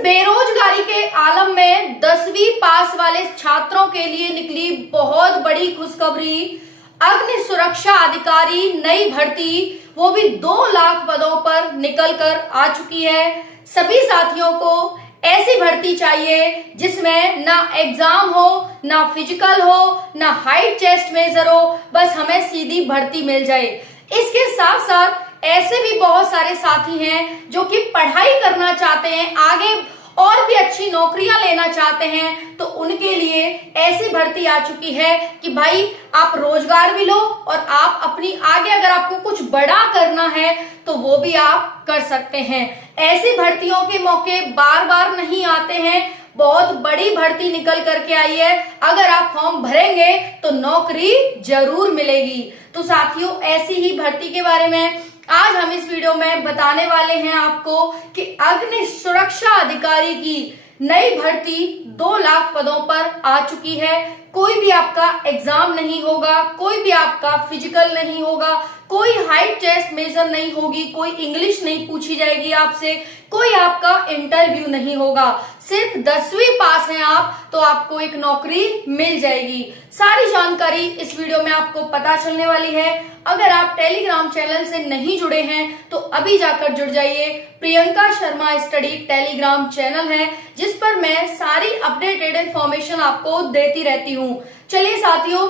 बेरोजगारी के आलम में 10वीं पास वाले छात्रों के लिए निकली बहुत बड़ी खुशखबरी। अग्नि सुरक्षा अधिकारी नई भर्ती, वो भी 2 लाख पदों पर निकल कर आ चुकी है। सभी साथियों को ऐसी भर्ती चाहिए जिसमें ना एग्जाम हो, ना फिजिकल हो, ना हाइट चेस्ट मेजर हो, बस हमें सीधी भर्ती मिल जाए। इसके साथ साथ ऐसे भी बहुत सारे साथी हैं जो कि पढ़ाई करना चाहते हैं, आगे और भी अच्छी नौकरियां लेना चाहते हैं, तो उनके लिए ऐसी भर्ती आ चुकी है कि भाई आप रोजगार भी लो और आप अपनी आगे अगर आपको कुछ बड़ा करना है तो वो भी आप कर सकते हैं। ऐसी भर्तियों के मौके बार बार नहीं आते हैं, बहुत बड़ी भर्ती निकल करके आई है। अगर आप फॉर्म भरेंगे तो नौकरी जरूर मिलेगी। तो साथियों, ऐसी ही भर्ती के बारे में आज हम इस वीडियो में बताने वाले हैं आपको कि अग्नि सुरक्षा अधिकारी की नई भर्ती 2 लाख पदों पर आ चुकी है। कोई भी आपका एग्जाम नहीं होगा, कोई भी आपका फिजिकल नहीं होगा, कोई हाइट टेस्ट मेजर नहीं होगी, कोई इंग्लिश नहीं पूछी जाएगी आपसे, कोई आपका इंटरव्यू नहीं होगा। सिर्फ 10वीं पास हैं आप तो आपको एक नौकरी मिल जाएगी। सारी जानकारी इस वीडियो में आपको पता चलने वाली है। अगर आप टेलीग्राम चैनल से नहीं जुड़े हैं तो अभी जाकर जुड़ जाइए। Priyanka Sharma study Telegram channel है जिस पर मैं सारी अपडेटेड इंफॉर्मेशन आपको देती रहती हूँ। चलिए साथियों,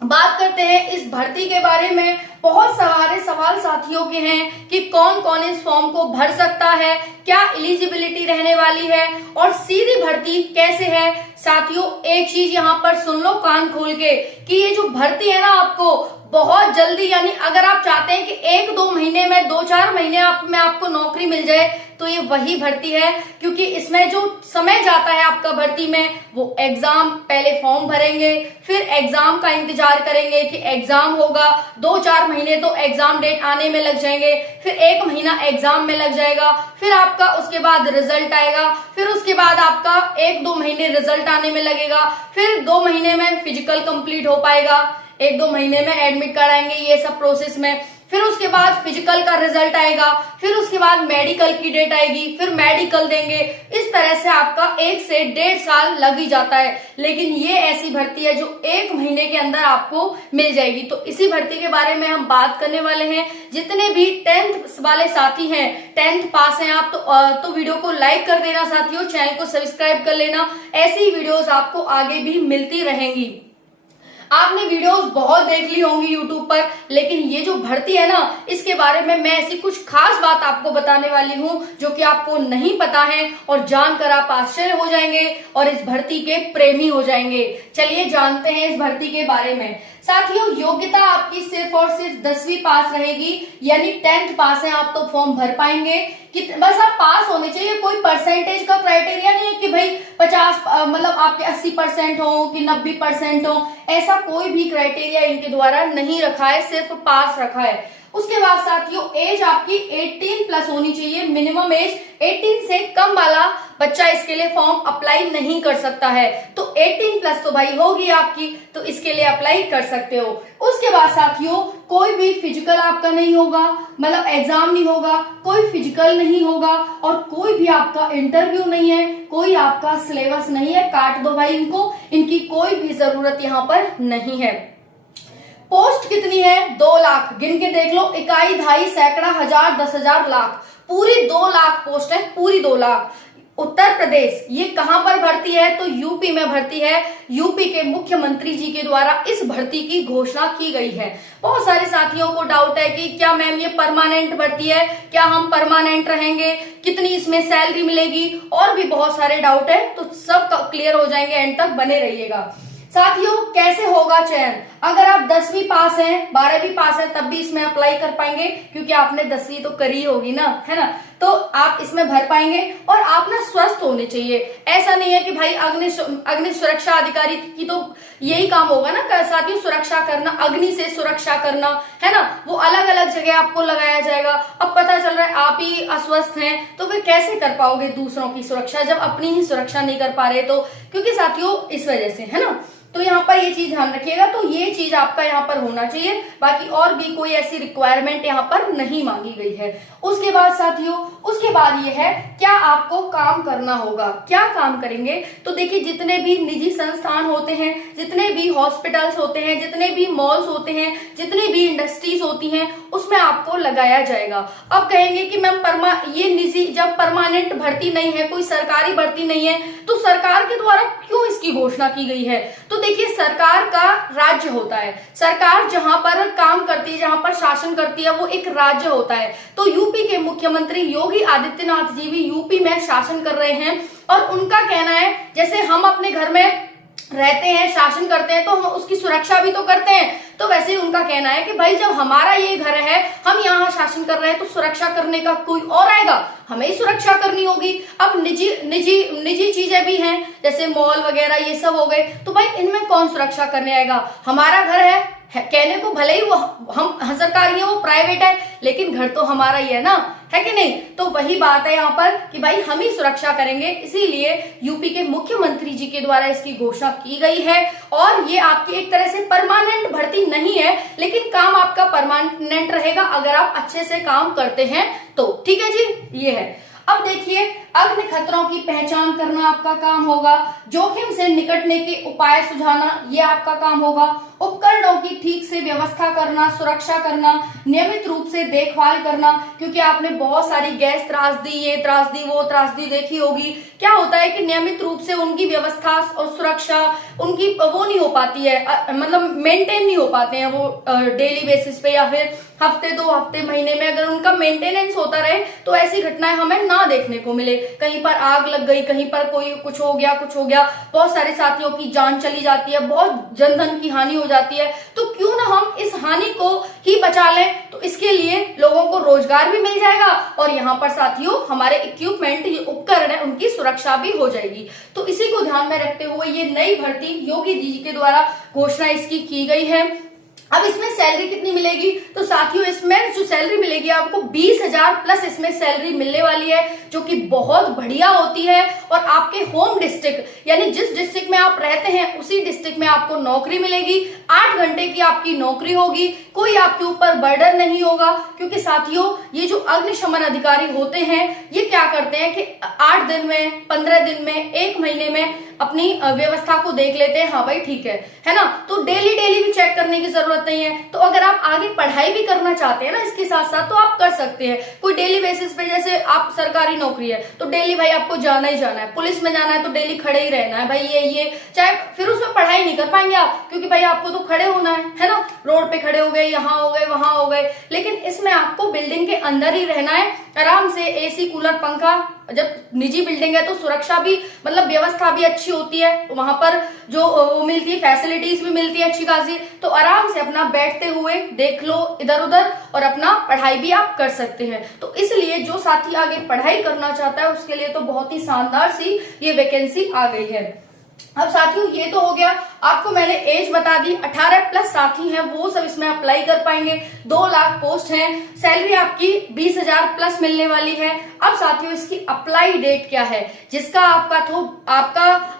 बात करते हैं इस भर्ती के बारे में। बहुत सारे सवाल साथियों के हैं कि कौन कौन इस फॉर्म को भर सकता है, क्या एलिजिबिलिटी रहने वाली है और सीधी भर्ती कैसे है। साथियों, एक चीज यहाँ पर सुन लो कान खोल के कि ये जो भर्ती है ना, आपको बहुत जल्दी, यानी अगर आप चाहते हैं कि 1-2 महीने में, 2-4 महीने में आपको नौकरी मिल जाए तो ये वही भर्ती है। क्योंकि इसमें जो समय जाता है आपका भर्ती में, वो एग्जाम, पहले फॉर्म भरेंगे, फिर एग्जाम का इंतजार करेंगे कि एग्जाम होगा, 2-4 महीने तो एग्जाम डेट आने में लग जाएंगे, फिर 1 महीना एग्जाम में लग जाएगा, फिर आपका उसके बाद रिजल्ट आएगा, फिर उसके बाद आपका 1-2 महीने रिजल्ट आने में लगेगा, फिर 2 महीने में फिजिकल कंप्लीट हो पाएगा, 1-2 महीने में एडमिट कार्ड आएंगे, ये सब प्रोसेस में, फिर उसके बाद फिजिकल का रिजल्ट आएगा, फिर उसके बाद मेडिकल की डेट आएगी, फिर मेडिकल देंगे। इस तरह से आपका 1 से 1.5 साल लग ही जाता है। लेकिन ये ऐसी भर्ती है जो 1 महीने के अंदर आपको मिल जाएगी। तो इसी भर्ती के बारे में हम बात करने वाले हैं। जितने भी 10th वाले साथी हैं, 10th पास हैं आप, तो वीडियो को लाइक कर देना साथियों, चैनल को सब्सक्राइब कर लेना। ऐसी वीडियोस आपको आगे भी मिलती रहेंगी। आपने वीडियोस बहुत देख ली होंगी यूट्यूब पर, लेकिन ये जो भर्ती है ना, इसके बारे में मैं ऐसी कुछ खास बात आपको बताने वाली हूँ जो कि आपको नहीं पता है और जानकर आप आश्चर्य हो जाएंगे और इस भर्ती के प्रेमी हो जाएंगे। चलिए जानते हैं इस भर्ती के बारे में। साथियों, योग्यता आपकी सिर्फ और सिर्फ 10वीं पास रहेगी, यानी 10th पास है आप तो फॉर्म भर पाएंगे। कि बस आप पास होने चाहिए, कोई परसेंटेज का क्राइटेरिया नहीं है कि भाई 50 मतलब आपके 80% हो कि 90% हो, ऐसा कोई भी क्राइटेरिया इनके द्वारा नहीं रखा है, सिर्फ पास रखा है। उसके बाद साथियों, एज आपकी 18+ होनी चाहिए, मिनिमम एज। 18 से कम वाला बच्चा इसके लिए फॉर्म अप्लाई नहीं कर सकता है। तो 18+ तो भाई होगी आपकी, तो इसके लिए अप्लाई कर सकते हो। उसके बाद साथियों, कोई भी फिजिकल आपका नहीं होगा, मतलब एग्जाम नहीं होगा, कोई फिजिकल नहीं होगा और कोई भी आपका इंटरव्यू नहीं है, कोई आपका सिलेबस नहीं है। काट दो भाई इनको, इनकी कोई भी जरूरत यहाँ पर नहीं है। पोस्ट कितनी है? 2 लाख। गिन के देख लो, इकाई, दहाई, सैकड़ा, हजार, 10,000, लाख, पूरी 2 लाख पोस्ट है, पूरी 2 लाख। उत्तर प्रदेश, ये कहां पर भर्ती है? तो यूपी में भर्ती है। यूपी के मुख्यमंत्री जी के द्वारा इस भर्ती की घोषणा की गई है। बहुत सारे साथियों को डाउट है कि क्या मैम ये परमानेंट भर्ती है, क्या हम परमानेंट रहेंगे, कितनी इसमें सैलरी मिलेगी, और भी बहुत सारे डाउट है। तो सब क्लियर हो जाएंगे, एंड तक बने रहिएगा। साथियों, कैसे होगा चयन? अगर आप 10वीं पास हैं, 12वीं पास है, तब भी इसमें अप्लाई कर पाएंगे क्योंकि आपने 10वीं तो करी होगी ना, है ना, तो आप इसमें भर पाएंगे। और आप ना स्वस्थ होने चाहिए। ऐसा नहीं है कि भाई अग्नि सुरक्षा अधिकारी की तो यही काम होगा ना साथियों, सुरक्षा करना, अग्नि से सुरक्षा करना, है ना, वो अलग अलग जगह आपको लगाया जाएगा। अब पता चल रहा है आप ही अस्वस्थ हैं, तो फिर कैसे कर पाओगे दूसरों की सुरक्षा जब अपनी ही सुरक्षा नहीं कर पा रहे? तो क्योंकि साथियों इस वजह से, है ना। तो यहाँ पर ये चीज ध्यान रखिएगा। तो ये चीज आपका यहाँ पर होना चाहिए, बाकी और भी कोई ऐसी रिक्वायरमेंट यहाँ पर नहीं मांगी गई है। उसके बाद साथियों, उसके बाद ये है क्या आपको काम करना होगा। क्या काम करेंगे, तो देखिए जितने भी निजी संस्थान होते हैं, जितने भी हॉस्पिटल्स होते हैं, जितने भी मॉल्स होते हैं, जितनी भी इंडस्ट्रीज होती हैं, उसमें आपको लगाया जाएगा। अब कहेंगे कि मैम ये निजी जब परमानेंट भर्ती नहीं है, कोई सरकारी भर्ती नहीं है, तो सरकार के द्वारा क्यों इसकी घोषणा की गई है। तो देखिए सरकार का राज्य होता है, सरकार जहां पर काम करती है, जहां पर शासन करती है, वो एक राज्य होता है। तो यूपी के मुख्यमंत्री योगी आदित्यनाथ जी भी यूपी में शासन कर रहे हैं, और उनका कहना है जैसे हम अपने घर में रहते हैं, शासन करते हैं, तो हम उसकी सुरक्षा भी तो करते हैं। तो वैसे ही उनका कहना है कि भाई जब हमारा ये घर है, हम यहाँ शासन कर रहे हैं, तो सुरक्षा करने का कोई और आएगा, हमें ही सुरक्षा करनी होगी। अब निजी चीजें भी हैं, जैसे मॉल वगैरह ये सब हो गए, तो भाई इनमें कौन सुरक्षा करने आएगा। हमारा घर है कहने को भले ही वो हम सरकारी है, वो प्राइवेट है, लेकिन घर तो हमारा ही है ना, है कि नहीं। तो वही बात है यहाँ पर कि भाई हम ही सुरक्षा करेंगे, इसीलिए यूपी के मुख्यमंत्री जी के द्वारा इसकी घोषणा की गई है। और ये आपकी एक तरह से परमानेंट भर्ती नहीं है, लेकिन काम आपका परमानेंट रहेगा अगर आप अच्छे से काम करते हैं तो। ठीक है जी, ये है। अब देखिए अग्नि खतरों की पहचान करना आपका काम होगा, जोखिम से निकटने के उपाय सुझाना ये आपका काम होगा, उपकरणों की ठीक से व्यवस्था करना, सुरक्षा करना, नियमित रूप से देखभाल करना, क्योंकि आपने बहुत सारी गैस त्रासदी, ये त्रासदी, वो त्रासदी देखी होगी। क्या होता है कि नियमित रूप से उनकी व्यवस्था और सुरक्षा उनकी वो नहीं हो पाती है, मतलब मेंटेन नहीं हो पाते हैं वो डेली बेसिस पे, या फिर हफ्ते 2 हफ्ते महीने में अगर उनका मेंटेनेंस होता रहे तो ऐसी घटनाएं हमें ना देखने को मिले। कहीं पर आग लग गई, कहीं पर कोई कुछ हो गया, बहुत सारे साथियों की जान चली जाती है, बहुत जनधन की हानि हो जाती है। तो क्यों ना हम इस हानि को ही बचा लें। तो इसके लिए लोगों को रोजगार भी मिल जाएगा, और यहाँ पर साथियों हमारे इक्विपमेंट, ये उपकरण है, उनकी सुरक्षा भी हो जाएगी। तो इसी को ध्यान में रखते हुए ये नई भर्ती योगी जी के द्वारा घोषणा इसकी की गई है। अब इसमें सैलरी कितनी मिलेगी, तो साथियों इसमें जो सैलरी मिलेगी आपको 20,000 प्लस इसमें सैलरी मिलने वाली है, जो कि बहुत बढ़िया होती है। और आपके होम डिस्ट्रिक्ट यानी जिस डिस्ट्रिक्ट में आप रहते हैं उसी डिस्ट्रिक्ट में आपको नौकरी मिलेगी। 8 घंटे की आपकी नौकरी होगी, कोई आपके ऊपर बर्डन नहीं होगा, क्योंकि साथियों ये जो अग्निशमन अधिकारी होते हैं ये क्या करते हैं कि 8 दिन में, 15 दिन में, 1 महीने में अपनी व्यवस्था को देख लेते हैं, हाँ भाई ठीक है ना। तो डेली भी चेक करने की जरूरत नहीं है। तो अगर आप आगे पढ़ाई भी करना चाहते हैं ना इसके साथ साथ, तो आप कर सकते हैं। कोई डेली बेसिस पे, जैसे आप सरकारी नौकरी है तो डेली भाई आपको जाना ही जाना है, पुलिस में जाना है तो डेली खड़े ही रहना है भाई, ये चाहे फिर उसमें पढ़ाई नहीं कर पाएंगे आप, क्योंकि भाई आपको तो खड़े होना है ना, रोड पे खड़े हो गए, यहाँ हो गए, वहां हो गए। लेकिन इसमें आपको बिल्डिंग के अंदर ही रहना है, आराम से एसी, कूलर, पंखा। जब निजी बिल्डिंग है तो सुरक्षा भी, मतलब व्यवस्था भी अच्छी होती है, वहां पर जो वो मिलती है, फैसिलिटीज भी मिलती है अच्छी खासी। तो आराम से अपना बैठते हुए देख लो इधर उधर, और अपना पढ़ाई भी आप कर सकते हैं। तो इसलिए जो साथी आगे पढ़ाई करना चाहता है उसके लिए तो बहुत ही शानदार सी ये वैकेंसी आ गई है। अब साथियों ये तो हो गया, आपको मैंने एज बता दी। 18 प्लस साथी हैं वो सब इसमें अप्लाई कर पाएंगे। 2 लाख पोस्ट हैं, सैलरी आपकी 20,000 प्लस मिलने वाली है। अब साथियों इसकी अप्लाई डेट क्या है, जिसका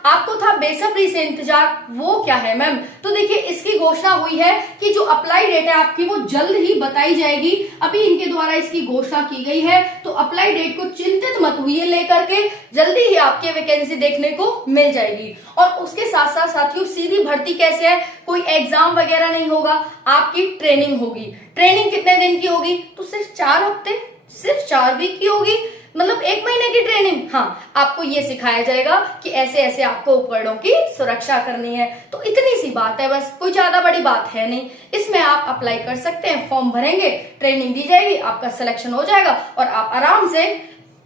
आपको था बेसब्री से इंतजार, वो क्या है मैम। तो देखिए इसकी घोषणा हुई है कि जो अप्लाई डेट है आपकी वो जल्द ही बताई जाएगी। अभी इनके द्वारा इसकी घोषणा की गई है, तो अप्लाई डेट को चिंतित मत हुई लेकर के, जल्दी ही आपके वैकेंसी देखने को मिल जाएगी। और उसके साथ साथ साथियों सीधी भर्ती कैसे है, कोई एग्जाम वगैरह नहीं होगा, आपकी ट्रेनिंग होगी। ट्रेनिंग कितने दिन की होगी, तो सिर्फ 4 हफ्ते, सिर्फ 4 वीक की होगी, मतलब 1 महीने की ट्रेनिंग। हाँ, आपको ये सिखाया जाएगा कि ऐसे ऐसे आपको उपकरणों की सुरक्षा करनी है। तो इतनी सी बात है, बस कोई ज्यादा बड़ी बात है नहीं। इसमें आप अप्लाई कर सकते हैं, फॉर्म भरेंगे, ट्रेनिंग दी जाएगी, आपका सिलेक्शन हो जाएगा और आप आराम से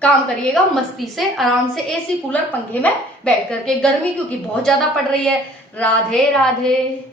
काम करिएगा, मस्ती से, आराम से एसी, कूलर, पंखे में बैठ करके। गर्मी क्योंकि बहुत ज्यादा पड़ रही है। राधे राधे।